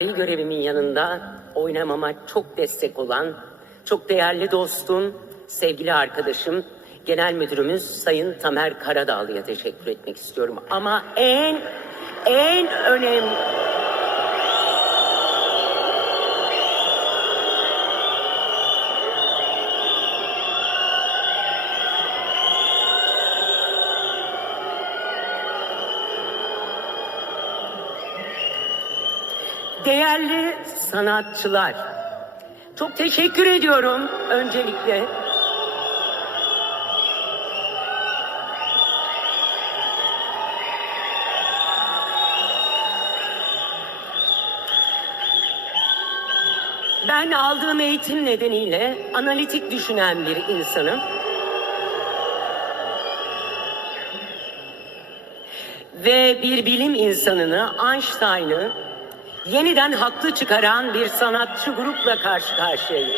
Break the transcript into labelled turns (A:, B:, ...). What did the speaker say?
A: görevimin yanında oynamama çok destek olan, çok değerli dostum, sevgili arkadaşım, Genel Müdürümüz Sayın Tamer Karadağlı'ya teşekkür etmek istiyorum. Ama en, en önemli... Değerli sanatçılar, çok teşekkür ediyorum öncelikle. Ben aldığım eğitim nedeniyle analitik düşünen bir insanım. Ve bir bilim insanını, Einstein'ı yeniden haklı çıkaran bir sanatçı grupla karşı karşıyayım.